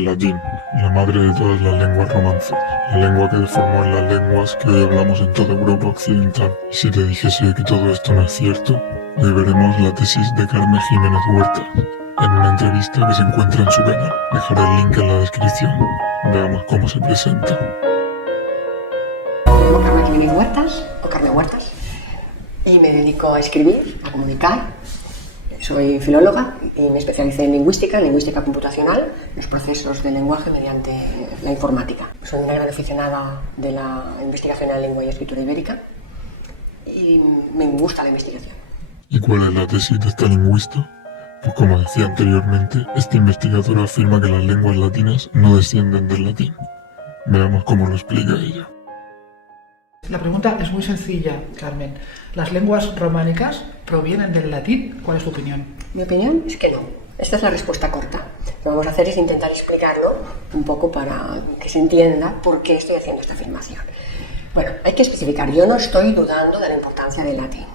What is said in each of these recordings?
El latín, la madre de todas las lenguas romances, la lengua que deformó en las lenguas que hoy hablamos en toda Europa occidental. Y si te dijese que todo esto no es cierto, hoy veremos la tesis de Carmen Jiménez Huerta, en una entrevista que se encuentra en su canal. Dejaré el link en la descripción. Veamos cómo se presenta. Me llamo Carmen Jiménez Huertas, o Carmen Huertas, y me dedico a escribir, a comunicar. Soy filóloga y me especialicé en lingüística computacional, los procesos del lenguaje mediante la informática. Soy una gran aficionada de la investigación en la lengua y escritura ibérica y me gusta la investigación. ¿Y cuál es la tesis de esta lingüista? Pues como decía anteriormente, esta investigadora afirma que las lenguas latinas no descienden del latín. Veamos cómo lo explica ella. La pregunta es muy sencilla, Carmen. ¿Las lenguas románicas provienen del latín? ¿Cuál es tu opinión? Mi opinión es que no. Esta es la respuesta corta. Lo que vamos a hacer es intentar explicarlo un poco para que se entienda por qué estoy haciendo esta afirmación. Bueno, hay que especificar. Yo no estoy dudando de la importancia del latín.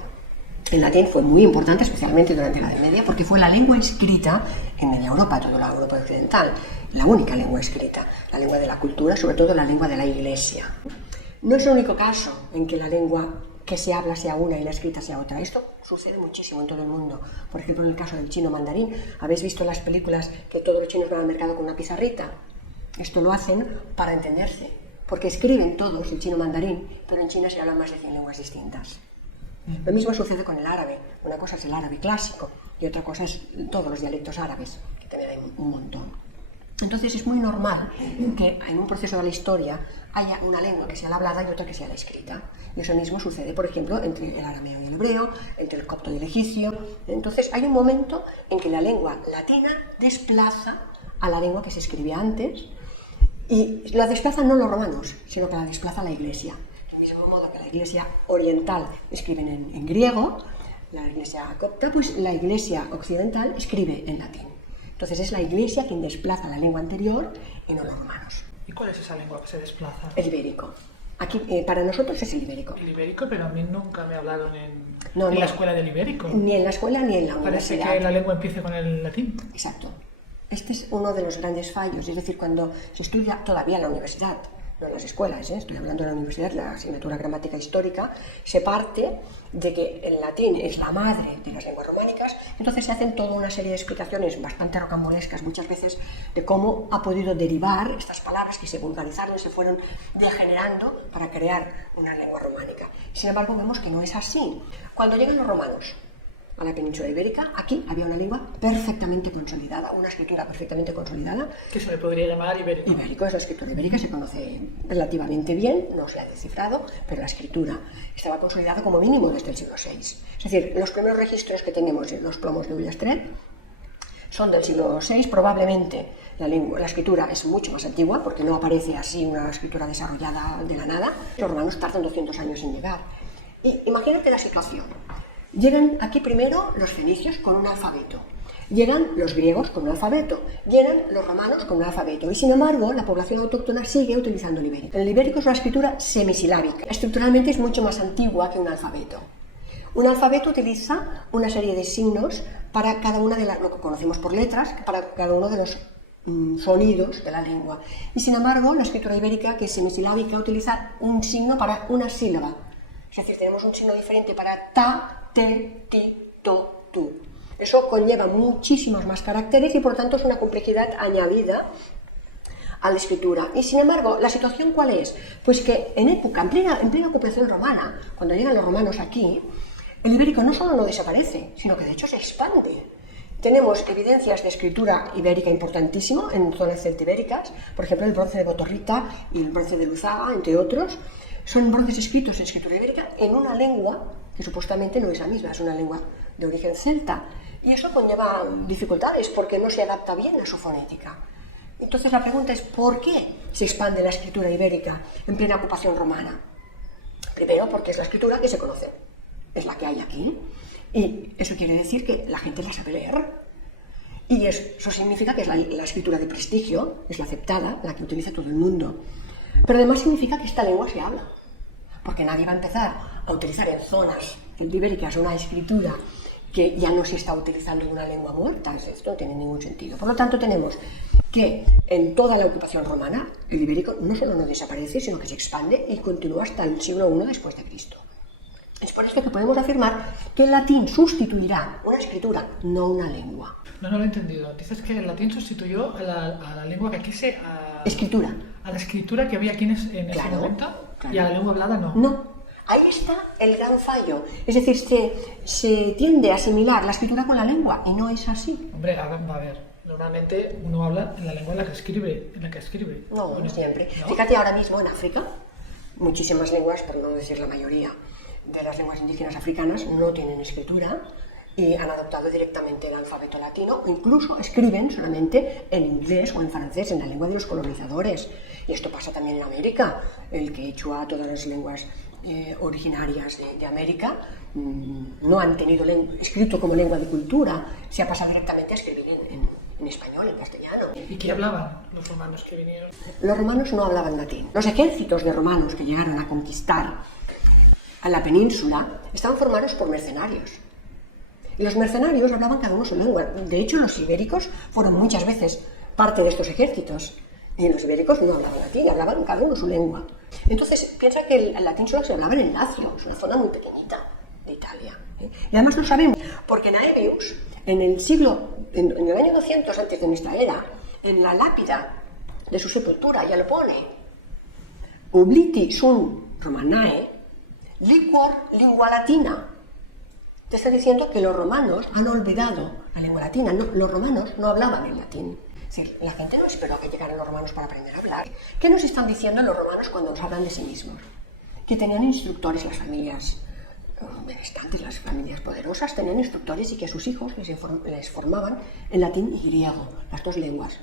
El latín fue muy importante, especialmente durante la Edad Media, porque fue la lengua escrita en media Europa, toda la Europa occidental, la única lengua escrita, la lengua de la cultura, sobre todo la lengua de la Iglesia. No es el único caso en que la lengua que se habla sea una y la escrita sea otra. Esto sucede muchísimo en todo el mundo. Por ejemplo, en el caso del chino mandarín, ¿habéis visto en las películas que todos los chinos van al mercado con una pizarrita? Esto lo hacen para entenderse, porque escriben todos el chino mandarín, pero en China se hablan más de 100 lenguas distintas. Lo mismo sucede con el árabe. Una cosa es el árabe clásico y otra cosa es todos los dialectos árabes, que también hay un montón. Entonces es muy normal que en un proceso de la historia haya una lengua que sea la hablada y otra que sea la escrita. Y eso mismo sucede, por ejemplo, entre el arameo y el hebreo, entre el copto y el egipcio. Entonces hay un momento en que la lengua latina desplaza a la lengua que se escribía antes, y la desplazan no los romanos, sino que la desplaza la Iglesia. Del mismo modo que la Iglesia oriental escribe en griego, la Iglesia copta, pues la Iglesia occidental escribe en latín. Entonces es la Iglesia quien desplaza la lengua anterior y no los romanos. ¿Y cuál es esa lengua que se desplaza? El ibérico. Aquí, para nosotros es el ibérico. El ibérico, pero a mí nunca me hablaron en No, la escuela del ibérico. Ni en la escuela ni en la Parece universidad. que la lengua empiece con el latín. Exacto. Este es uno de los grandes fallos, es decir, cuando se estudia todavía en la universidad, no en las escuelas, estoy hablando de la universidad, la asignatura gramática histórica, se parte de que el latín es la madre de las lenguas románicas, entonces se hacen toda una serie de explicaciones bastante rocambolescas muchas veces de cómo ha podido derivar estas palabras que se vulgarizaron, se fueron degenerando para crear una lengua románica. Sin embargo, vemos que no es así. Cuando llegan los romanos a la península ibérica, aquí había una lengua perfectamente consolidada, una escritura perfectamente consolidada. Que se le podría llamar ibérico. Ibérico es la escritura ibérica, se conoce relativamente bien, no se ha descifrado, pero la escritura estaba consolidada como mínimo desde el siglo VI. Es decir, los primeros registros que tenemos en los plomos de Ullastret son del siglo VI, probablemente la escritura es mucho más antigua, porque no aparece así una escritura desarrollada de la nada. Los romanos tardan 200 años en llegar. Y imagínate la situación. Llegan aquí primero los fenicios con un alfabeto, llegan los griegos con un alfabeto, llegan los romanos con un alfabeto, y sin embargo la población autóctona sigue utilizando el ibérico. El ibérico es una escritura semisilábica, estructuralmente es mucho más antigua que un alfabeto. Un alfabeto utiliza una serie de signos para cada una de lo que conocemos por letras, para cada uno de los sonidos de la lengua, y sin embargo la escritura ibérica, que es semisilábica, utiliza un signo para una sílaba. Es decir, tenemos un signo diferente para ta, te, ti, to, tu. Eso conlleva muchísimos más caracteres y por lo tanto es una complejidad añadida a la escritura. Y sin embargo, ¿la situación cuál es? Pues que en plena ocupación romana, cuando llegan los romanos aquí, el ibérico no solo no desaparece, sino que de hecho se expande. Tenemos evidencias de escritura ibérica importantísimo en zonas celtibéricas, por ejemplo el bronce de Botorrita y el bronce de Luzaga, entre otros. Son bronces escritos en escritura ibérica en una lengua que supuestamente no es la misma, es una lengua de origen celta. Y eso conlleva dificultades porque no se adapta bien a su fonética. Entonces la pregunta es, ¿por qué se expande la escritura ibérica en plena ocupación romana? Primero, porque es la escritura que se conoce, es la que hay aquí. Y eso quiere decir que la gente la sabe leer. Y eso significa que es la escritura de prestigio, es la aceptada, la que utiliza todo el mundo. Pero además significa que esta lengua se habla, porque nadie va a empezar a utilizar en zonas celtibéricas una escritura que ya no se está utilizando una lengua muerta. Esto no tiene ningún sentido. Por lo tanto, tenemos que en toda la ocupación romana, el ibérico no solo no desaparece, sino que se expande y continúa hasta el siglo I después de Cristo. Es por esto que podemos afirmar que el latín sustituirá una escritura, no una lengua. No lo he entendido. Dices que el latín sustituyó a la lengua que aquí Escritura. A la escritura que había aquí en ese momento, y a la lengua hablada no. No. Ahí está el gran fallo. Es decir, se tiende a asimilar la escritura con la lengua y no es así. Hombre, a ver, normalmente uno habla en la lengua en la que escribe. No, no siempre. ¿No? Fíjate, ahora mismo en África, muchísimas lenguas, por no decir la mayoría de las lenguas indígenas africanas, no tienen escritura y han adoptado directamente el alfabeto latino, o incluso escriben solamente en inglés o en francés, en la lengua de los colonizadores. Y esto pasa también en América. El quechua, todas las lenguas originarias de América no han tenido escrito como lengua de cultura, se ha pasado directamente a escribir en español, en castellano. ¿Y qué hablaban los romanos que vinieron? Los romanos no hablaban latín. Los ejércitos de romanos que llegaron a conquistar a la península estaban formados por mercenarios. Y los mercenarios hablaban cada uno su lengua. De hecho, los ibéricos fueron muchas veces parte de estos ejércitos. Y los ibéricos no hablaban latín, hablaban cada uno su lengua. Entonces, piensa que el latín solo se hablaba en el Lacio, es una zona muy pequeñita de Italia. Y además lo sabemos, porque Naevius, en el año 200 antes de nuestra era, en la lápida de su sepultura, ya lo pone: Obliti sunt Romanae, liquor lingua latina. Te está diciendo que los romanos han olvidado la lengua latina. No, los romanos no hablaban el latín. La gente no esperó a que llegaran los romanos para aprender a hablar. ¿Qué nos están diciendo los romanos cuando nos hablan de sí mismos? Que tenían instructores las familias benestantes, las familias poderosas, tenían instructores y que a sus hijos les formaban en latín y griego, las dos lenguas.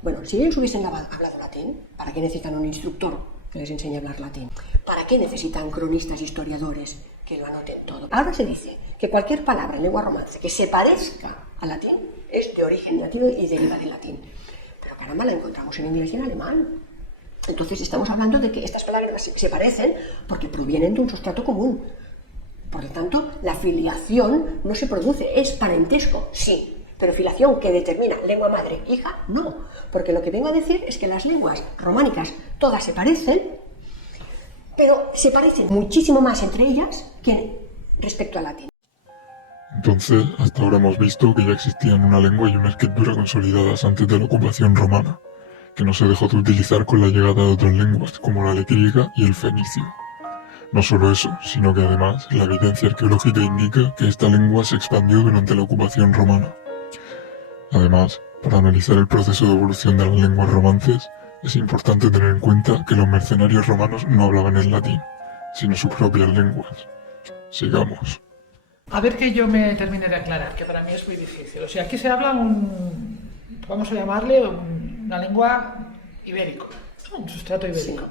Bueno, si ellos hubiesen hablado latín, ¿para qué necesitan un instructor que les enseñe a hablar latín? ¿Para qué necesitan cronistas, historiadores que lo anoten todo? Ahora se dice que cualquier palabra en lengua romance que se parezca al latín es de origen latino y deriva del latín. Pero caramba, la encontramos en inglés y en alemán. Entonces estamos hablando de que estas palabras se parecen porque provienen de un sustrato común. Por lo tanto, la filiación no se produce, es parentesco, sí, pero filiación que determina lengua madre, hija, no. Porque lo que vengo a decir es que las lenguas románicas todas se parecen, pero se parecen muchísimo más entre ellas que respecto al latín. Entonces, hasta ahora hemos visto que ya existían una lengua y una escritura consolidadas antes de la ocupación romana, que no se dejó de utilizar con la llegada de otras lenguas, como la griega y el fenicio. No solo eso, sino que además la evidencia arqueológica indica que esta lengua se expandió durante la ocupación romana. Además, para analizar el proceso de evolución de las lenguas romances, es importante tener en cuenta que los mercenarios romanos no hablaban el latín, sino sus propias lenguas. Sigamos. A ver que yo me termine de aclarar, que para mí es muy difícil. O sea, aquí se habla vamos a llamarle una lengua ibérico, un sustrato ibérico,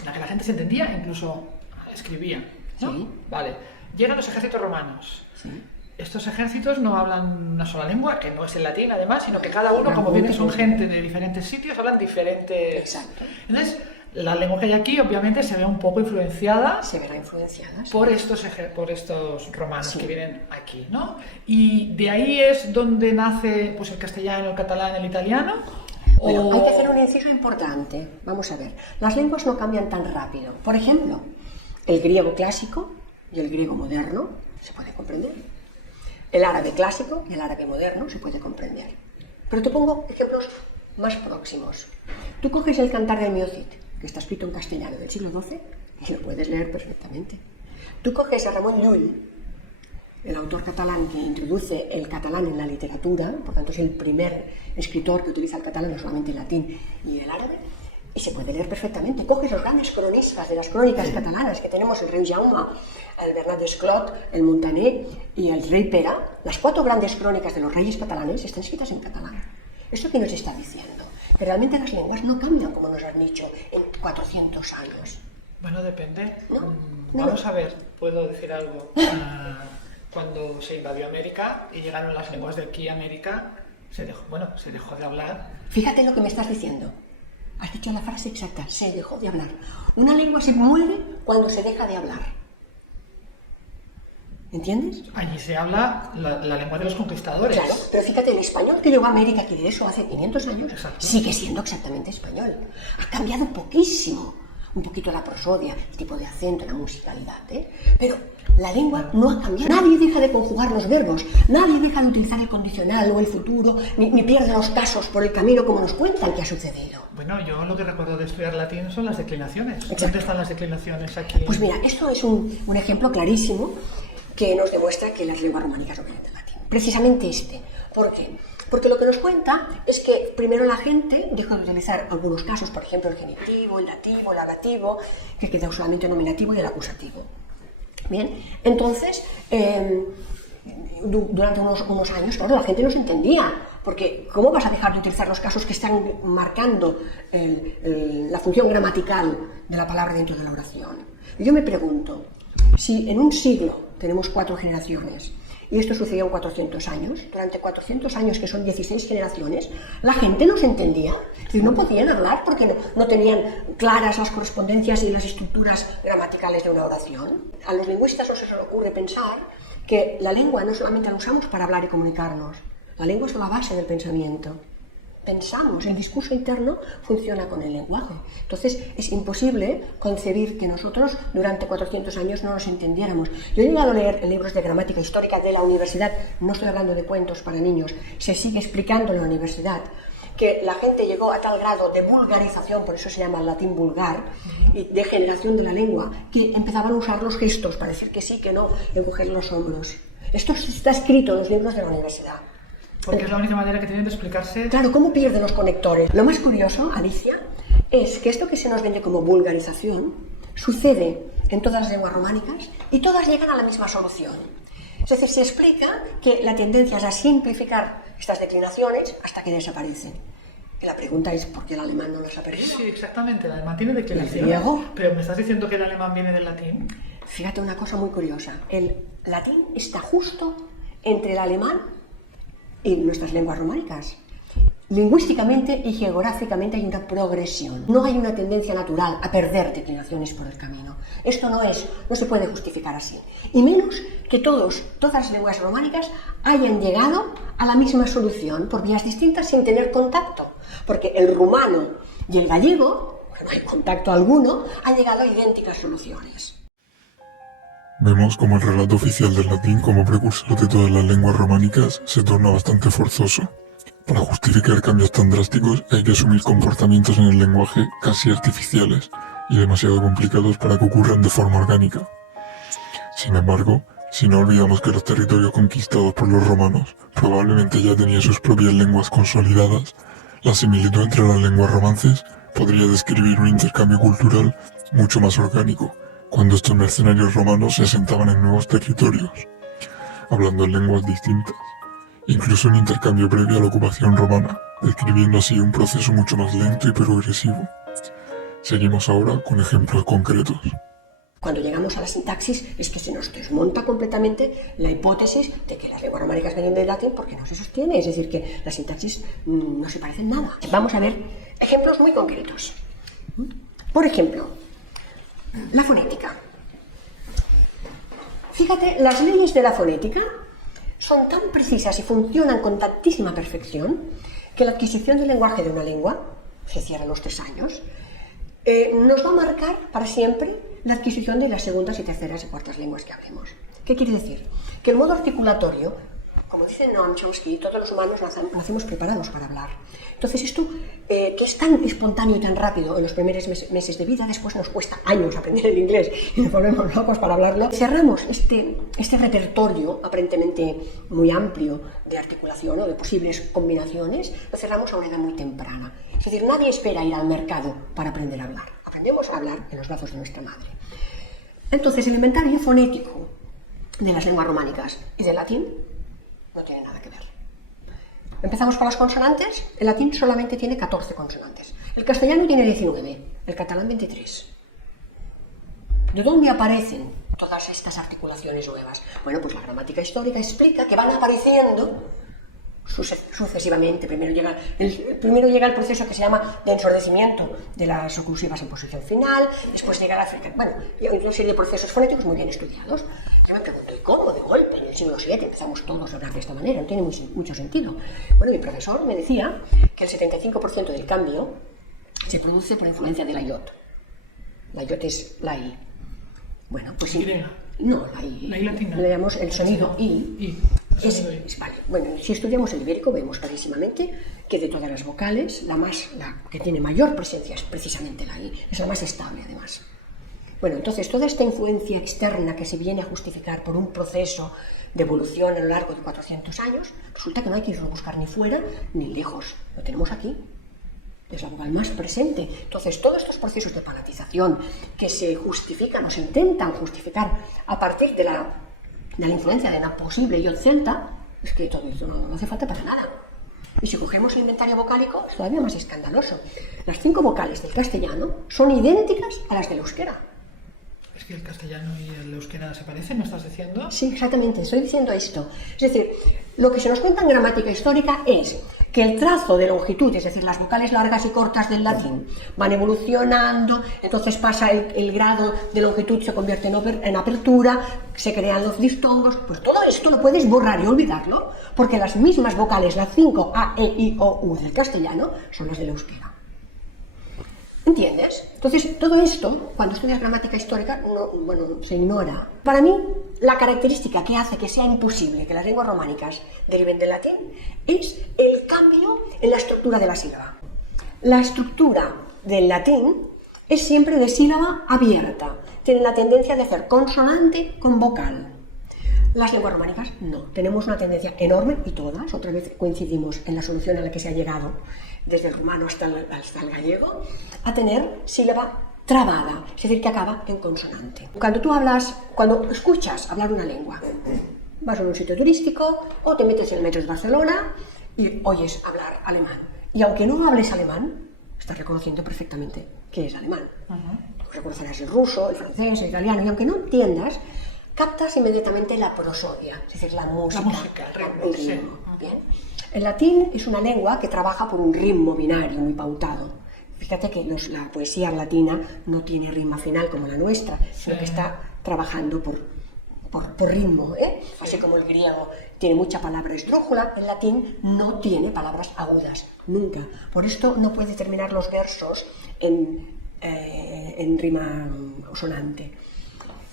en la que la gente se entendía, incluso escribía, ¿no? Sí. Vale. Llegan los ejércitos romanos. Sí. Estos ejércitos no hablan una sola lengua, que no es el latín además, sino que cada uno, como vienen son gente de diferentes sitios, hablan diferentes... Exacto. Entonces, la lengua que hay aquí obviamente se ve un poco influenciada. Se verá influenciada. Por estos romanos que vienen aquí, ¿no? Y de ahí es donde nace pues el castellano, el catalán, el italiano. Bueno, hay que hacer un inciso importante. Vamos a ver. Las lenguas no cambian tan rápido. Por ejemplo, el griego clásico y el griego moderno se puede comprender. El árabe clásico y el árabe moderno se puede comprender. Pero te pongo ejemplos más próximos. Tú coges el Cantar del Miocid, que está escrito en castellano del siglo XII, y lo puedes leer perfectamente. Tú coges a Ramon Llull, el autor catalán que introduce el catalán en la literatura, por tanto es el primer escritor que utiliza el catalán, no solamente el latín y el árabe, y se puede leer perfectamente. Coges los grandes cronistas de las crónicas catalanas que tenemos, el rey Jaume, el Bernat d'Esclot, el Montaner y el rey Pera. Las 4 grandes crónicas de los reyes catalanes están escritas en catalán. ¿Esto qué nos está diciendo? Que realmente las lenguas no cambian, como nos han dicho, en 400 años. Bueno, depende. ¿No? Vamos a ver, puedo decir algo. Cuando se invadió América y llegaron las lenguas de aquí a América, se dejó de hablar. Fíjate lo que me estás diciendo. Has dicho la frase exacta, se dejó de hablar. Una lengua se muere cuando se deja de hablar. ¿Entiendes? Allí se habla la lengua de los conquistadores. Claro, pero fíjate, el español que llegó a América, que de eso hace 500 años, Exacto. sigue siendo exactamente español. Ha cambiado poquísimo. Un poquito la prosodia, el tipo de acento, la musicalidad, ¿eh? Pero la lengua no ha cambiado. Nadie deja de conjugar los verbos, nadie deja de utilizar el condicional o el futuro, ni pierde los casos por el camino como nos cuentan que ha sucedido. Bueno, yo lo que recuerdo de estudiar latín son las declinaciones. Exacto. ¿Dónde están las declinaciones aquí? Pues mira, esto es un ejemplo clarísimo que nos demuestra que las lenguas románicas no vienen del latín. Precisamente este. ¿Por qué? Porque lo que nos cuenta es que primero la gente dejó de utilizar algunos casos, por ejemplo el genitivo, el dativo, el ablativo, que queda solamente el nominativo y el acusativo. Bien, entonces, durante unos años, claro, la gente no se entendía, porque ¿cómo vas a dejar de utilizar los casos que están marcando la función gramatical de la palabra dentro de la oración? Y yo me pregunto, si en un siglo tenemos 4 generaciones, y esto sucedió en 400 años, durante 400 años, que son 16 generaciones, la gente no se entendía, y no podían hablar porque no tenían claras las correspondencias y las estructuras gramaticales de una oración. A los lingüistas no se les ocurre pensar que la lengua no solamente la usamos para hablar y comunicarnos, la lengua es la base del pensamiento. Pensamos, el discurso interno funciona con el lenguaje. Entonces es imposible concebir que nosotros durante 400 años no nos entendiéramos. Yo he llegado a leer libros de gramática histórica de la universidad, no estoy hablando de cuentos para niños, se sigue explicando en la universidad que la gente llegó a tal grado de vulgarización, por eso se llama el latín vulgar, y de generación de la lengua, que empezaban a usar los gestos para decir que sí, que no, encoger los hombros. Esto está escrito en los libros de la universidad. Porque es la única manera que tienen de explicarse. Claro, ¿cómo pierde los conectores? Lo más curioso, Alicia, es que esto que se nos vende como vulgarización sucede en todas las lenguas románicas y todas llegan a la misma solución. Es decir, se explica que la tendencia es a simplificar estas declinaciones hasta que desaparecen. Y la pregunta es, ¿por qué el alemán no las ha perdido? Sí, exactamente, el alemán tiene declinación. ¿El griego? Pero me estás diciendo que el alemán viene del latín. Fíjate una cosa muy curiosa, el latín está justo entre el alemán y nuestras lenguas románicas. Lingüísticamente y geográficamente hay una progresión. No hay una tendencia natural a perder declinaciones por el camino. Esto no se puede justificar así. Y menos que todas las lenguas románicas hayan llegado a la misma solución por vías distintas sin tener contacto. Porque el rumano y el gallego, que no hay contacto alguno, han llegado a idénticas soluciones. Vemos como el relato oficial del latín como precursor de todas las lenguas románicas se torna bastante forzoso. Para justificar cambios tan drásticos hay que asumir comportamientos en el lenguaje casi artificiales y demasiado complicados para que ocurran de forma orgánica. Sin embargo, si no olvidamos que los territorios conquistados por los romanos probablemente ya tenían sus propias lenguas consolidadas, la similitud entre las lenguas romances podría describir un intercambio cultural mucho más orgánico, cuando estos mercenarios romanos se asentaban en nuevos territorios, hablando en lenguas distintas. Incluso un intercambio previo a la ocupación romana, describiendo así un proceso mucho más lento y progresivo. Seguimos ahora con ejemplos concretos. Cuando llegamos a la sintaxis es que se nos desmonta completamente la hipótesis de que las lenguas románicas vienen del latín porque no se sostiene, es decir, que la sintaxis no se parece en nada. Vamos a ver ejemplos muy concretos. Por ejemplo, la fonética. Fíjate, las leyes de la fonética son tan precisas y funcionan con tantísima perfección que la adquisición del lenguaje de una lengua, se cierra a los 3 años, nos va a marcar para siempre la adquisición de las segundas y terceras y cuartas lenguas que hablemos. ¿Qué quiere decir? Que el modo articulatorio, como dice Noam Chomsky, todos los humanos nacemos preparados para hablar. Entonces esto, que es tan espontáneo y tan rápido en los primeros meses de vida, después nos cuesta años aprender el inglés y nos volvemos locos para hablarlo. Cerramos este repertorio aparentemente muy amplio de articulación o de posibles combinaciones, lo cerramos a una edad muy temprana. Es decir, nadie espera ir al mercado para aprender a hablar. Aprendemos a hablar en los brazos de nuestra madre. Entonces, el inventario fonético de las lenguas románicas y del latín no tiene nada que ver. Empezamos con las consonantes. El latín solamente tiene 14 consonantes. El castellano tiene 19, el catalán 23. ¿De dónde aparecen todas estas articulaciones nuevas? Bueno, pues la gramática histórica explica que van apareciendo sucesivamente. Primero llega el proceso que se llama de ensordecimiento de las oclusivas en posición final, después llega la fricación. Bueno, hay una serie de procesos fonéticos muy bien estudiados. Yo me pregunto, ¿y cómo de golpe en el siglo VII empezamos todos a hablar de esta manera? No tiene mucho sentido. Bueno, mi profesor me decía que el 75% del cambio se produce por influencia de la iot. La iot es la I. Bueno, pues sí. No, la I. La I latina. Le llamamos el sonido I. I. Vale. Bueno, si estudiamos el ibérico vemos clarísimamente que de todas las vocales, la que tiene mayor presencia es precisamente la I. Es la más estable, además. Bueno, entonces toda esta influencia externa que se viene a justificar por un proceso de evolución a lo largo de 400 años, resulta que no hay que irlo a buscar ni fuera ni lejos. Lo tenemos aquí. Es la vocal más presente. Entonces, todos estos procesos de palatización que se justifican o se intentan justificar a partir de la influencia de la posible iot celta, es que todo esto no hace falta para nada. Y si cogemos el inventario vocálico, es todavía más escandaloso. Las 5 vocales del castellano son idénticas a las del euskera. ¿Es que el castellano y el euskera se parecen, me estás diciendo? Sí, exactamente, estoy diciendo esto. Es decir, lo que se nos cuenta en gramática histórica es que el trazo de longitud, es decir, las vocales largas y cortas del latín, van evolucionando, entonces pasa el grado de longitud, se convierte en apertura, se crean los diftongo, pues todo esto lo puedes borrar y olvidarlo, porque las mismas vocales, las 5 A, E, I, O, U del castellano, son las del euskera. ¿Entiendes? Entonces, todo esto, cuando estudias gramática histórica, se ignora. Para mí, la característica que hace que sea imposible que las lenguas románicas deriven del latín es el cambio en la estructura de la sílaba. La estructura del latín es siempre de sílaba abierta. Tiene la tendencia de hacer consonante con vocal. Las lenguas románicas no. Tenemos una tendencia enorme, y todas, otra vez coincidimos en la solución a la que se ha llegado, desde el rumano hasta el gallego, a tener sílaba trabada, es decir, que acaba en consonante. Cuando escuchas hablar una lengua, vas a un sitio turístico o te metes en el metro de Barcelona y oyes hablar alemán. Y aunque no hables alemán, estás reconociendo perfectamente que es alemán. Reconocerás el ruso, el francés, el italiano, y aunque no entiendas, captas inmediatamente la prosodia, es decir, la música, el ritmo. Sí. Bien. El latín es una lengua que trabaja por un ritmo binario muy pautado. Fíjate que la poesía latina no tiene rima final como la nuestra, sino que está trabajando por ritmo, ¿eh? Así como el griego tiene mucha palabra esdrújula, el latín no tiene palabras agudas, nunca. Por esto no puede terminar los versos en rima sonante.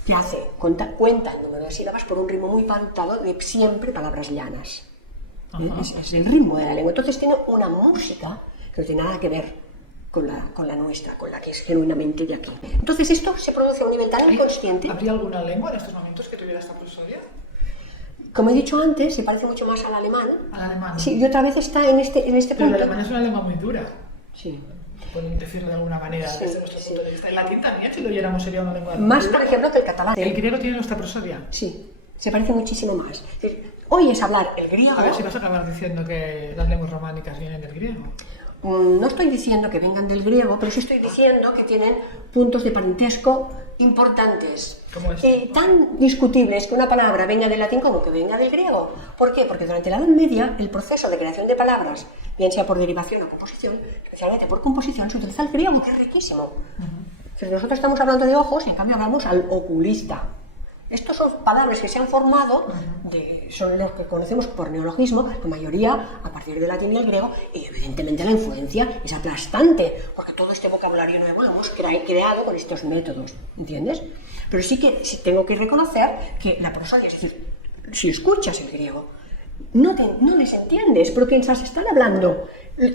¿Qué hace? Cuenta el número de sílabas por un ritmo muy pautado de siempre palabras llanas. Es el ritmo de la lengua. Entonces tiene una música que no tiene nada que ver con la nuestra, con la que es genuinamente de aquí. Entonces esto se produce a un nivel tan inconsciente. ¿Habría alguna lengua en estos momentos que tuviera esta prosodia? Como he dicho antes, se parece mucho más al alemán. ¿Al alemán? Sí, y otra vez está en este punto. Pero el alemán es una lengua muy dura. Sí. Pueden decirlo de alguna manera, desde nuestro punto de vista. El latín también, si lo oyéramos, sería una lengua más, dura. por ejemplo, que el catalán. ¿El griego tiene nuestra prosodia? Sí, se parece muchísimo más. Es decir, oyes hablar el griego. A ver si vas a acabar diciendo que las lenguas románicas vienen del griego. No estoy diciendo que vengan del griego, pero sí estoy diciendo que tienen puntos de parentesco importantes. ¿Cómo es? Tan discutibles que una palabra venga del latín como que venga del griego. ¿Por qué? Porque durante la Edad Media el proceso de creación de palabras, bien sea por derivación o composición, especialmente por composición, se utiliza el griego, que es riquísimo. Nosotros estamos hablando de ojos y en cambio hablamos al oculista. Estas son palabras que se han formado, son los que conocemos por neologismo, la mayoría a partir del latín y el griego, y evidentemente la influencia es aplastante, porque todo este vocabulario nuevo lo hemos creado con estos métodos, ¿entiendes? Pero sí tengo que reconocer que la prosodia, es decir, si escuchas el griego, no les entiendes, pero piensas, están hablando,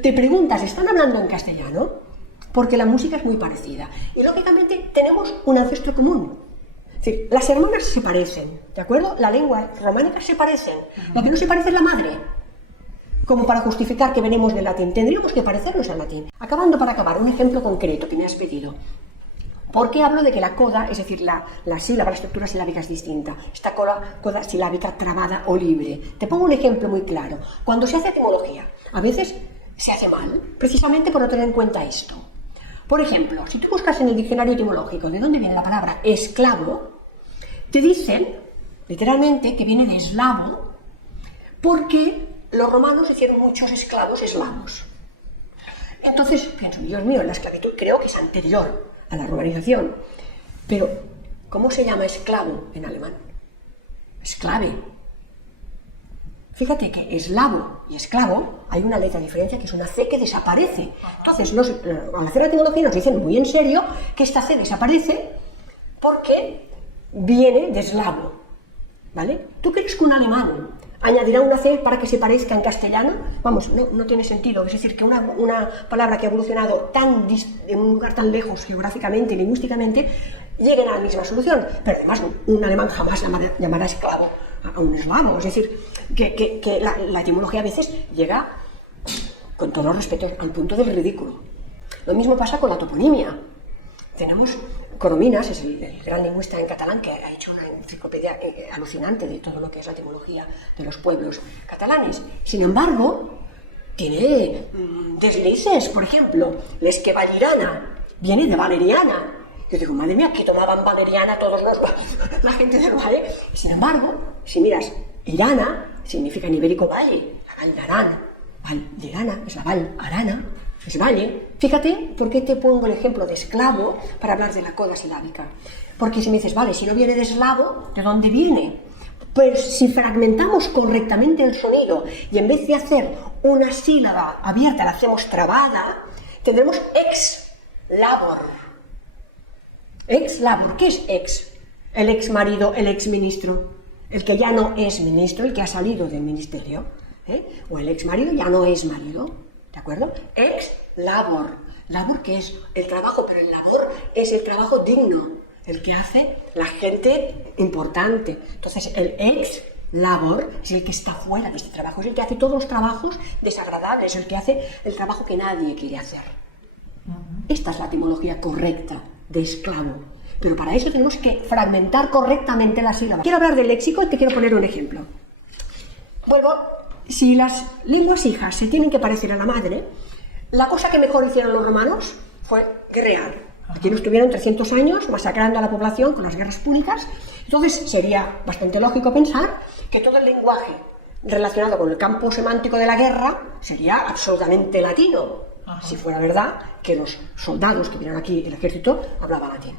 te preguntas, ¿están hablando en castellano? Porque la música es muy parecida. Y lógicamente tenemos un ancestro común. Es decir, las hermanas se parecen, ¿de acuerdo? La lengua románica se parecen. Lo que no se parece es la madre. Como para justificar que venimos del latín. Tendríamos que parecernos al latín. Acabando para acabar, un ejemplo concreto que me has pedido. ¿Por qué hablo de que la coda, es decir, la sílaba, la estructura silábica es distinta? Esta coda silábica trabada o libre. Te pongo un ejemplo muy claro. Cuando se hace etimología, a veces se hace mal, precisamente por no tener en cuenta esto. Por ejemplo, si tú buscas en el diccionario etimológico de dónde viene la palabra esclavo, te dicen, literalmente, que viene de eslavo, porque los romanos hicieron muchos esclavos eslavos. Entonces, pienso, Dios mío, la esclavitud creo que es anterior a la romanización. Pero, ¿cómo se llama esclavo en alemán? es clave. Fíjate que eslavo y esclavo hay una letra de diferencia que es una C que desaparece. Entonces, al hacer la etimología nos dicen muy en serio que esta C desaparece porque viene de eslavo, ¿vale? ¿Tú crees que un alemán añadirá una C para que se parezca en castellano? Vamos, no tiene sentido. Es decir, que una palabra que ha evolucionado en un lugar tan lejos geográficamente y lingüísticamente lleguen a la misma solución. Pero además un alemán jamás llamará esclavo a un eslavo. Es decir, que la etimología a veces llega, con todo respeto, al punto del ridículo. Lo mismo pasa con la toponimia. Tenemos Corominas, es el gran lingüista en catalán que ha hecho una enciclopedia alucinante de todo lo que es la etimología de los pueblos catalanes. Sin embargo, tiene deslices. Por ejemplo, l'Esquevallirana viene de valeriana. Yo digo, madre mía, que tomaban valeriana todos la gente del valle. Sin embargo, si miras, Irana significa en ibérico valle, la Val d'Aran. Val d'Irana es la Val Arana, es valle. Fíjate por qué te pongo el ejemplo de esclavo para hablar de la coda silábica. Porque si me dices, vale, si no viene de eslavo, ¿de dónde viene? Pues si fragmentamos correctamente el sonido y en vez de hacer una sílaba abierta la hacemos trabada, tendremos ex-labor. Ex-labor, ¿qué es ex? El ex-marido, el ex-ministro, el que ya no es ministro, el que ha salido del ministerio, o el ex-marido ya no es marido, ¿de acuerdo? Ex-labor, labor que es el trabajo, pero el labor es el trabajo digno, el que hace la gente importante. Entonces el ex-labor es el que está fuera de este trabajo, es el que hace todos los trabajos desagradables, el que hace el trabajo que nadie quiere hacer. Esta es la etimología correcta de esclavo, pero para eso tenemos que fragmentar correctamente la sílaba. Quiero hablar del léxico y te quiero poner un ejemplo. Vuelvo, si las lenguas hijas se tienen que parecer a la madre, la cosa que mejor hicieron los romanos fue guerrear. Aquí nos tuvieron 300 años masacrando a la población con las guerras púnicas. Entonces sería bastante lógico pensar que todo el lenguaje relacionado con el campo semántico de la guerra sería absolutamente latino. Si fuera verdad que los soldados que vinieron aquí, el ejército, hablaban latín.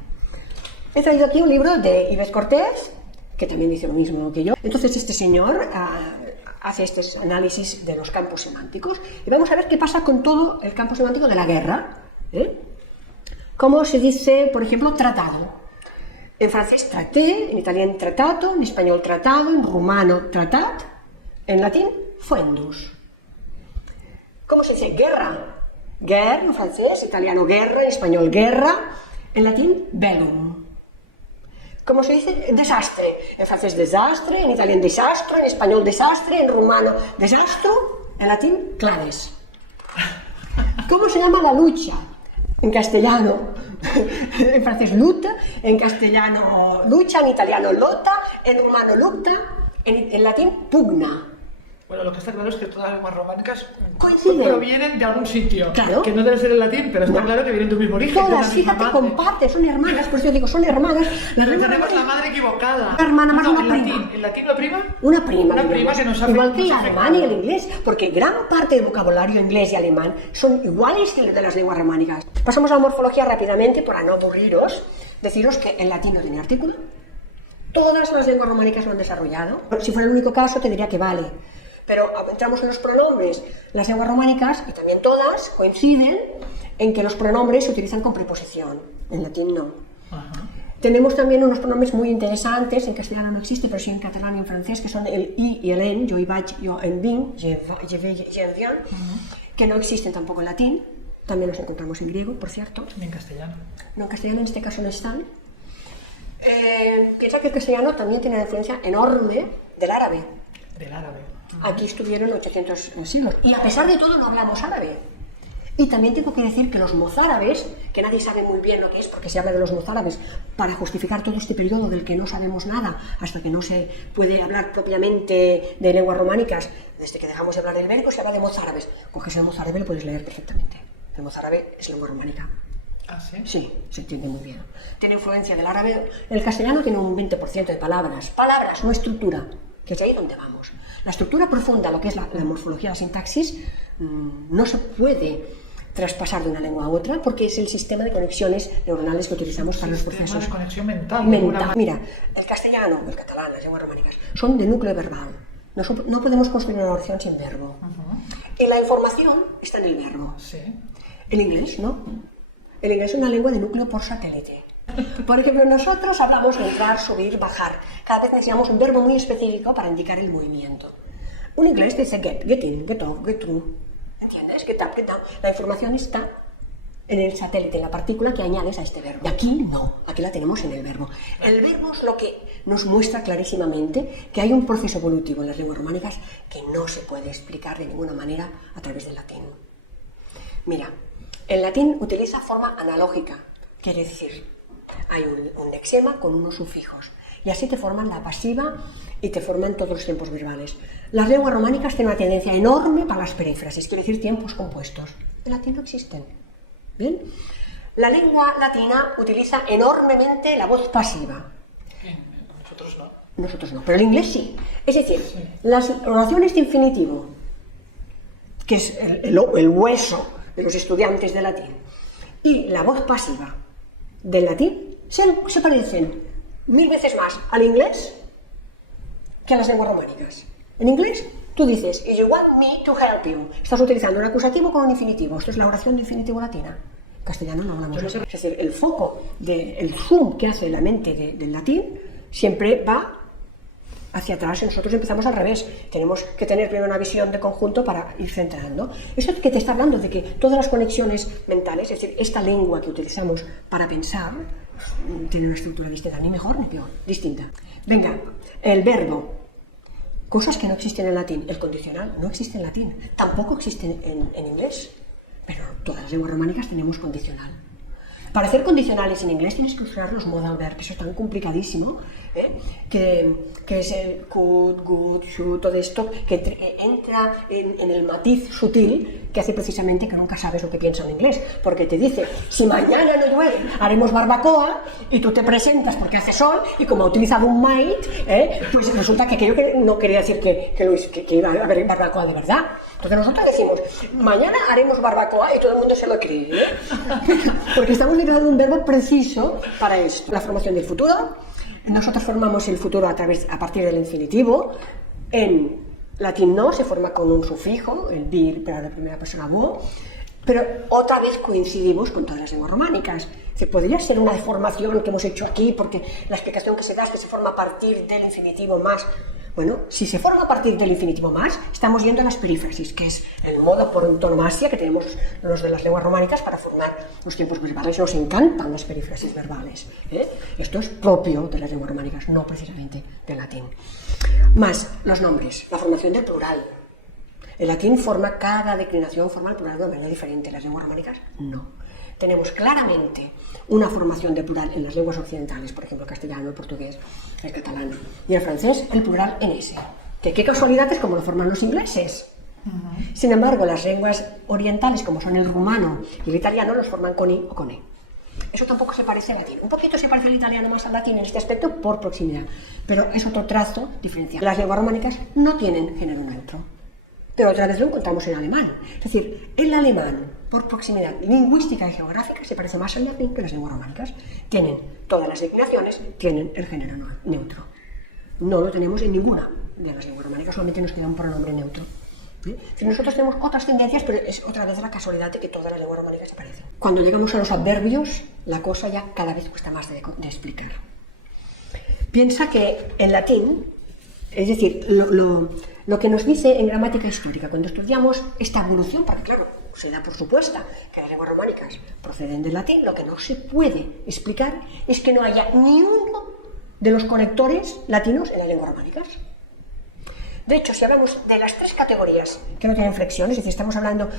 He traído aquí un libro de Ives Cortés, que también dice lo mismo que yo. Entonces este señor hace estos análisis de los campos semánticos y vamos a ver qué pasa con todo el campo semántico de la guerra. ¿Cómo se dice, por ejemplo, tratado? En francés traté, en italiano tratato, en español tratado, en rumano tratat, en latín fuendus. ¿Cómo se dice guerra? Guerre en francés, en italiano guerra, en español guerra, en latín bellum. ¿Cómo se dice? Desastre. En francés desastre, en italiano desastro, en español desastre, en rumano desastro, en latín claves. ¿Cómo se llama la lucha? En castellano, en francés luta, en castellano lucha, en italiano lotta, en rumano lucta, en latín pugna. Bueno, lo que está claro es que todas las lenguas románicas coinciden, provienen de algún sitio, claro, que no debe ser el latín, pero está claro que vienen de un mismo origen. Todas, fíjate, comparten, son hermanas, por eso yo digo, son hermanas. Pero tenemos la madre equivocada. Una hermana más, una prima. Latín, ¿el latín lo prima? Una prima. Una prima que nos hace. Igual que el alemán y el inglés, porque gran parte del vocabulario inglés y alemán son iguales que los de las lenguas románicas. Pasamos a la morfología rápidamente, para no aburriros, deciros que el latín no tiene artículo. Todas las lenguas románicas lo han desarrollado. Si fuera el único caso, te diría que vale. Pero entramos en los pronombres. Las lenguas románicas, y también todas, coinciden en que los pronombres se utilizan con preposición. En latín no. Tenemos también unos pronombres muy interesantes, en castellano no existe, pero sí en catalán y en francés, que son el i y el en, yo hi vaig, yo en vinc, je vais, je en viens, que no existen tampoco en latín. También los encontramos en griego, por cierto. Ni en castellano. No, en castellano en este caso no están. Piensa que el castellano también tiene una influencia enorme del árabe. Del árabe. Aquí estuvieron 800 siglos. Y a pesar de todo no hablamos árabe. Y también tengo que decir que los mozárabes, que nadie sabe muy bien lo que es, porque se habla de los mozárabes para justificar todo este periodo del que no sabemos nada, hasta que no se puede hablar propiamente de lenguas románicas, desde que dejamos de hablar del ibérico se habla de mozárabes. Coges el mozárabe y lo puedes leer perfectamente. El mozárabe es lengua románica. ¿Ah, sí? Sí, se entiende muy bien. Tiene influencia del árabe. El castellano tiene un 20% de palabras. Palabras, no estructura, que es ahí donde vamos. La estructura profunda, lo que es la morfología, la sintaxis, no se puede traspasar de una lengua a otra, porque es el sistema de conexiones neuronales que utilizamos para los Sistema procesos de conexión mental. de alguna manera. Mira, el castellano, el catalán, las lenguas románicas, son de núcleo verbal. No podemos construir una oración sin verbo. Y la información está en el verbo. Sí. El inglés, ¿no? El inglés es una lengua de núcleo por satélite. Por ejemplo, nosotros hablamos de entrar, subir, bajar. Cada vez necesitamos un verbo muy específico para indicar el movimiento. Un inglés dice get in, get off, get through. ¿Entiendes? Get up, get down. La información está en el satélite, en la partícula que añades a este verbo. Y aquí no, aquí la tenemos en el verbo. El verbo es lo que nos muestra clarísimamente que hay un proceso evolutivo en las lenguas románicas que no se puede explicar de ninguna manera a través del latín. Mira, el latín utiliza forma analógica, quiere decir, hay un lexema con unos sufijos, y así te forman la pasiva y te forman todos los tiempos verbales. Las lenguas románicas tienen una tendencia enorme para las perífrasis, quiere decir tiempos compuestos. En latín no existen. ¿Bien? La lengua latina utiliza enormemente la voz pasiva. Nosotros no. Nosotros no, pero el inglés sí. Es decir, las oraciones de infinitivo, que es el hueso de los estudiantes de latín, y la voz pasiva del latín se parecen 1000 veces más al inglés que a las lenguas románicas. En inglés, tú dices, you want me to help you. Estás utilizando un acusativo con un infinitivo. Esto es la oración de infinitivo latina. En castellano no hablamos de eso. Es decir, el foco, el zoom que hace la mente del latín siempre va hacia atrás y nosotros empezamos al revés. Tenemos que tener primero una visión de conjunto para ir centrando. Eso que te está hablando de que todas las conexiones mentales, es decir, esta lengua que utilizamos para pensar, tiene una estructura distinta, ni mejor ni peor, distinta. Venga, el verbo. Cosas que no existen en latín. El condicional no existe en latín. Tampoco existe en inglés. Pero todas las lenguas románicas tenemos condicional. Para hacer condicionales en inglés tienes que usar los modal verbs, eso es tan complicadísimo, que es el could, would, should, todo esto, que entra en el matiz sutil que hace precisamente que nunca sabes lo que piensa en inglés, porque te dice, si mañana no llueve, haremos barbacoa, y tú te presentas porque hace sol, y como ha utilizado un might, pues resulta que aquello que no quería decir que iba a haber barbacoa de verdad. Entonces nosotros decimos, mañana haremos barbacoa, y todo el mundo se lo cree, porque estamos utilizando un verbo preciso para esto. La formación del futuro, nosotros formamos el futuro a partir del infinitivo. En latín no, se forma con un sufijo, el vir para la primera persona vo, pero otra vez coincidimos con todas las lenguas románicas. Podría ser una deformación que hemos hecho aquí, porque la explicación que se da es que se forma a partir del infinitivo más. Bueno, si se forma a partir del infinitivo más, estamos yendo a las perífrasis, que es el modo por antonomasia que tenemos los de las lenguas románicas para formar los tiempos verbales. Nos encantan las perífrasis verbales. Esto es propio de las lenguas románicas, no precisamente del latín. Más los nombres, la formación del plural. El latín forma, cada declinación forma el plural de una manera diferente. Las lenguas románicas no. Tenemos claramente una formación de plural en las lenguas occidentales, por ejemplo el castellano, el portugués, el catalán, y el francés el plural en ese. Que qué casualidad es como lo forman los ingleses. Sin embargo, las lenguas orientales, como son el rumano y el italiano, los forman con i o con e. Eso tampoco se parece al latín. Un poquito se parece el italiano más al latín en este aspecto por proximidad, pero es otro trazo diferencial. Las lenguas románicas no tienen género neutro, pero otra vez lo encontramos en alemán. Es decir, el alemán, por proximidad lingüística y geográfica, se parece más al latín que las lenguas románicas. Tienen todas las declinaciones, tienen el género neutro. No lo tenemos en ninguna de las lenguas románicas, solamente nos queda un pronombre neutro. Nosotros tenemos otras tendencias, pero es otra vez la casualidad de que todas las lenguas románicas se parecen. Cuando llegamos a los adverbios, la cosa ya cada vez cuesta más de explicar. Piensa que en latín, es decir, lo que nos dice en gramática histórica, cuando estudiamos esta evolución, porque claro, se da por supuesta que las lenguas románicas proceden del latín, lo que no se puede explicar es que no haya ni uno de los conectores latinos en las lenguas románicas. De hecho, si hablamos de las tres categorías que no tienen flexión, es decir, estamos hablando,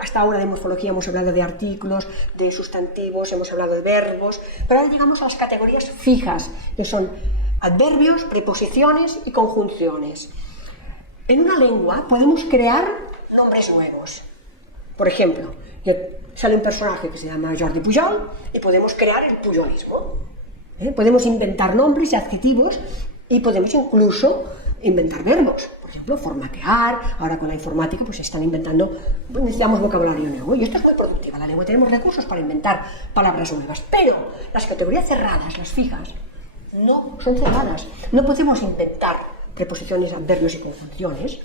hasta ahora de morfología hemos hablado de artículos, de sustantivos, hemos hablado de verbos, pero ahora llegamos a las categorías fijas, que son adverbios, preposiciones y conjunciones. En una lengua podemos crear nombres nuevos. Por ejemplo, sale un personaje que se llama Jordi Pujol y podemos crear el pujolismo. Podemos inventar nombres y adjetivos y podemos incluso inventar verbos. Por ejemplo, formatear, ahora con la informática pues se están inventando, pues necesitamos vocabulario nuevo y esto es muy productiva, la lengua tenemos recursos para inventar palabras nuevas, pero las categorías cerradas, las fijas, no son cerradas, no podemos inventar preposiciones, adverbios y conjunciones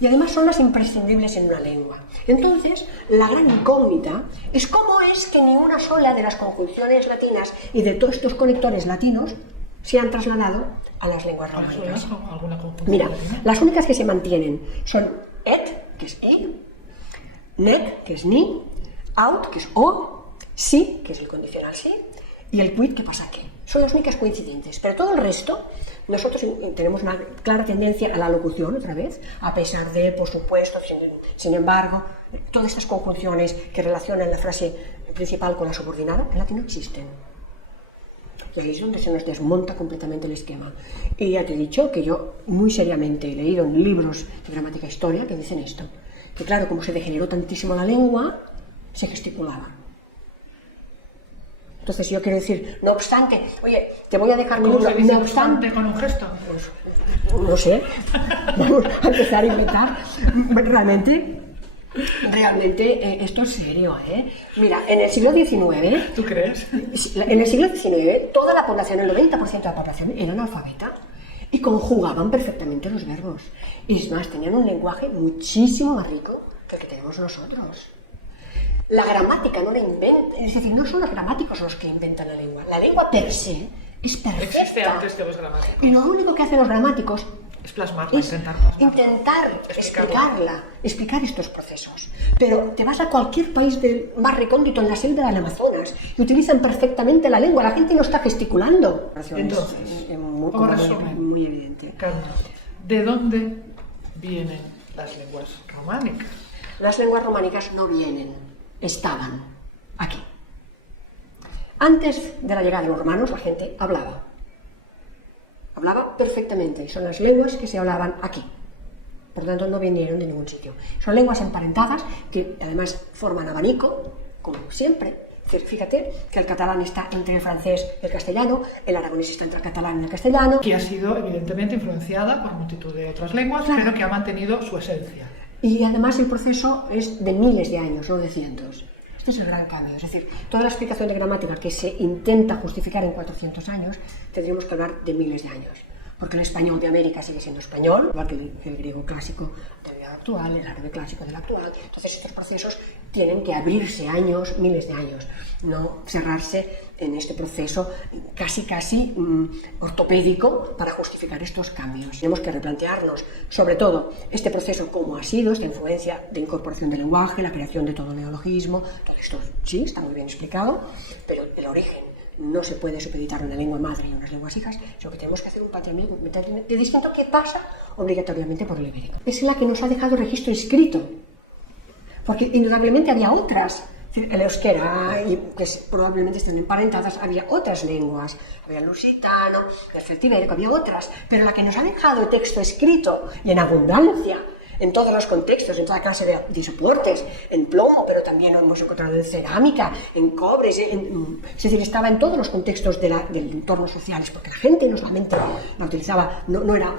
y además son las imprescindibles en una lengua. Entonces, la gran incógnita es cómo es que ni una sola de las conjunciones latinas y de todos estos conectores latinos se han trasladado a las lenguas románicas. Mira, las únicas que se mantienen son et, que es i, nec, que es ni, aut, que es o, si, que es el condicional sí, y el quid, que pasa que. Son las únicas coincidentes, pero todo el resto, nosotros tenemos una clara tendencia a la locución, otra vez, a pesar de, por supuesto, sin embargo, todas estas conjunciones que relacionan la frase principal con la subordinada, en latín no existen. Y ahí es donde se nos desmonta completamente el esquema. Y ya te he dicho que yo muy seriamente he leído en libros de gramática e historia que dicen esto, que claro, como se degeneró tantísimo la lengua, se gesticulaba. Entonces yo quiero decir, no obstante, oye, te voy a dejar mi libro, no obstante con un gesto. Pues, no sé, vamos a empezar a inventar. Realmente esto es serio, ¿eh? Mira, en el siglo XIX... ¿Tú crees? En el siglo XIX, toda la población, el 90% de la población, era analfabeta y conjugaban perfectamente los verbos. Y es más, tenían un lenguaje muchísimo más rico que el que tenemos nosotros. La gramática no la inventa, es decir, no son los gramáticos los que inventan la lengua. La lengua per se es perfecta. Existe antes que los gramáticos. Y lo único que hacen los gramáticos es plasmarla, intentar explicar estos procesos. Pero te vas a cualquier país más recóndito en la selva del Amazonas y utilizan perfectamente la lengua, la gente no está gesticulando. Entonces, muy evidente. Carmen, ¿de dónde vienen las lenguas románicas? Las lenguas románicas no vienen, estaban aquí. Antes de la llegada de los romanos la gente hablaba perfectamente y son las lenguas que se hablaban aquí. Por lo tanto, no vinieron de ningún sitio. Son lenguas emparentadas que además forman abanico, como siempre. Es decir, fíjate que el catalán está entre el francés y el castellano, el aragonés está entre el catalán y el castellano. Que ha sido evidentemente influenciada por multitud de otras lenguas, claro, pero que ha mantenido su esencia. Y además el proceso es de miles de años, no de cientos. Este es el gran cambio. Es decir, toda la explicación de gramática que se intenta justificar en 400 años, tendríamos que hablar de miles de años. Porque el español de América sigue siendo español, igual que el griego clásico del actual, el árabe clásico del actual. Entonces estos procesos tienen que abrirse años, miles de años, no cerrarse en este proceso casi ortopédico para justificar estos cambios. Tenemos que replantearnos, sobre todo, este proceso cómo ha sido, esta influencia de incorporación del lenguaje, la creación de todo neologismo, todo esto sí, está muy bien explicado, pero el origen no se puede supeditar una lengua madre y unas lenguas hijas, sino que tenemos que hacer un patrimonio de distinto que pasa obligatoriamente por el ibérico. Es la que nos ha dejado registro escrito, porque indudablemente había otras, el euskera, que probablemente están emparentadas, había otras lenguas, había el lusitano, el celtibérico, había otras, pero la que nos ha dejado el texto escrito y en abundancia, en todos los contextos, en toda clase de soportes, en plomo, pero también lo hemos encontrado en cerámica, en cobre, es decir, estaba en todos los contextos del entorno social, porque la gente no solamente la utilizaba, no era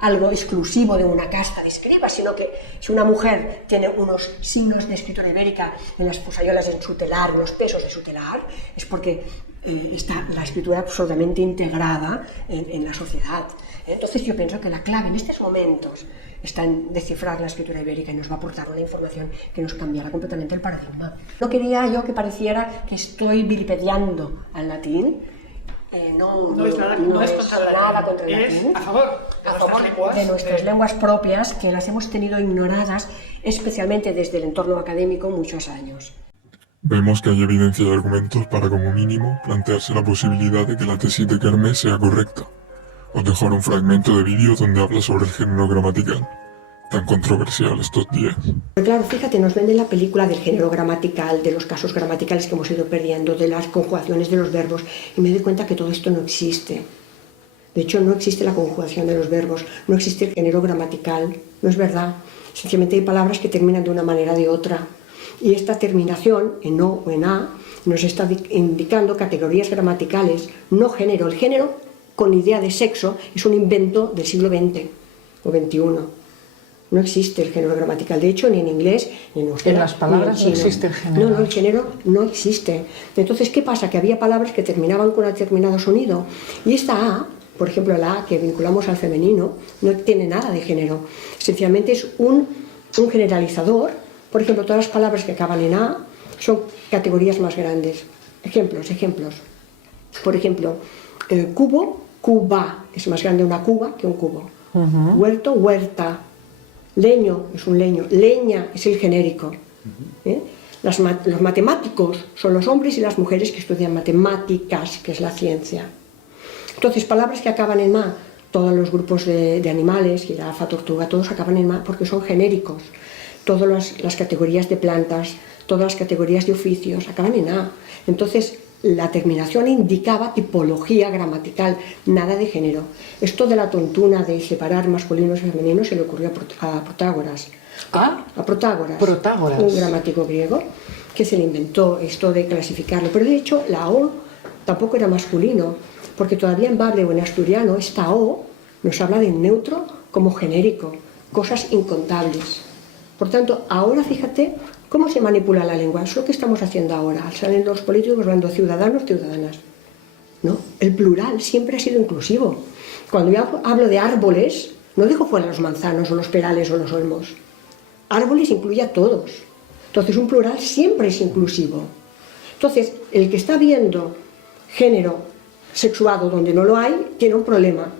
algo exclusivo de una casta de escribas, sino que si una mujer tiene unos signos de escritura ibérica en las fusayolas en su telar, en los pesos de su telar, es porque está la escritura absolutamente integrada en la sociedad. Entonces yo pienso que la clave en estos momentos está en descifrar la escritura ibérica y nos va a aportar una información que nos cambiará completamente el paradigma. No quería yo que pareciera que estoy vilipediando al latín. No es nada contra el latín. A favor de nuestras lenguas propias, que las hemos tenido ignoradas, especialmente desde el entorno académico, muchos años. Vemos que hay evidencia y argumentos para, como mínimo, plantearse la posibilidad de que la tesis de Kermés sea correcta. Os dejo un fragmento de vídeo donde habla sobre el género gramatical, tan controversial estos días. Claro, fíjate, nos venden la película del género gramatical, de los casos gramaticales que hemos ido perdiendo, de las conjugaciones de los verbos, y me doy cuenta que todo esto no existe. De hecho, no existe la conjugación de los verbos, no existe el género gramatical, no es verdad. Sencillamente hay palabras que terminan de una manera o de otra. Y esta terminación, en o o en a, nos está indicando categorías gramaticales, no género. El género, con idea de sexo, es un invento del siglo XX. o XXI. No existe el género gramatical. De hecho, ni en inglés, ni en euskera, En las palabras ni en no chino. existe el género. No, el género no existe. Entonces, ¿qué pasa? Que había palabras que terminaban con un determinado sonido. Y esta A, por ejemplo, la A que vinculamos al femenino, no tiene nada de género. Sencillamente es un generalizador. Por ejemplo, todas las palabras que acaban en A son categorías más grandes. Ejemplos. Por ejemplo, cubo, cuba. Es más grande una cuba que un cubo. Huerto, huerta. Leño es un leño. Leña es el genérico. Los matemáticos son los hombres y las mujeres que estudian matemáticas, que es la ciencia. Entonces, palabras que acaban en ma, todos los grupos de animales, jirafa, tortuga, todos acaban en ma porque son genéricos. Todas las categorías de plantas, todas las categorías de oficios acaban en a. Entonces, la terminación indicaba tipología gramatical, nada de género. Esto de la tontuna de separar masculinos y femeninos se le ocurrió a Protágoras. ¿Ah? A Protágoras, Protágoras, un gramático griego, que se le inventó esto de clasificarlo. Pero de hecho, la O tampoco era masculino, porque todavía en bable o en asturiano esta O nos habla de neutro como genérico, cosas incontables. Por tanto, ahora fíjate cómo se manipula la lengua. Es lo que estamos haciendo ahora. Salen los políticos hablando ciudadanos, ciudadanas. ¿No? El plural siempre ha sido inclusivo. Cuando yo hablo de árboles, no dejo fuera los manzanos o los perales o los olmos. Árboles incluye a todos. Entonces, un plural siempre es inclusivo. Entonces, el que está viendo género sexuado donde no lo hay, tiene un problema.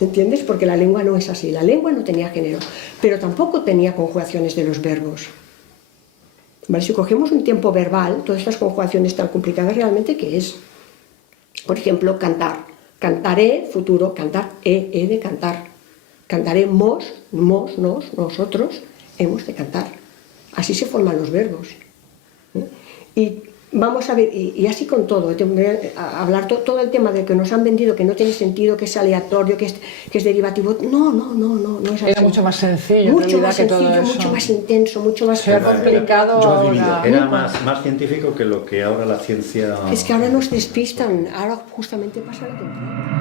¿Entiendes? Porque la lengua no es así. La lengua no tenía género, pero tampoco tenía conjugaciones de los verbos. ¿Vale? Si cogemos un tiempo verbal, todas estas conjugaciones tan complicadas, realmente, ¿qué es? Por ejemplo, cantar. Cantaré, futuro, cantar, he de cantar. Cantaremos, nos, nosotros, hemos de cantar. Así se forman los verbos. Y vamos a ver, y así con todo, hablar todo el tema de que nos han vendido, que no tiene sentido, que es aleatorio, que es derivativo. No es así. Era mucho más sencillo, mucho en realidad, más que todo sencillo, eso. mucho más intenso, mucho más Se ha complicado Yo adivino, ahora. era más científico que lo que ahora la ciencia... Es que ahora nos despistan, ahora justamente pasa lo contrario.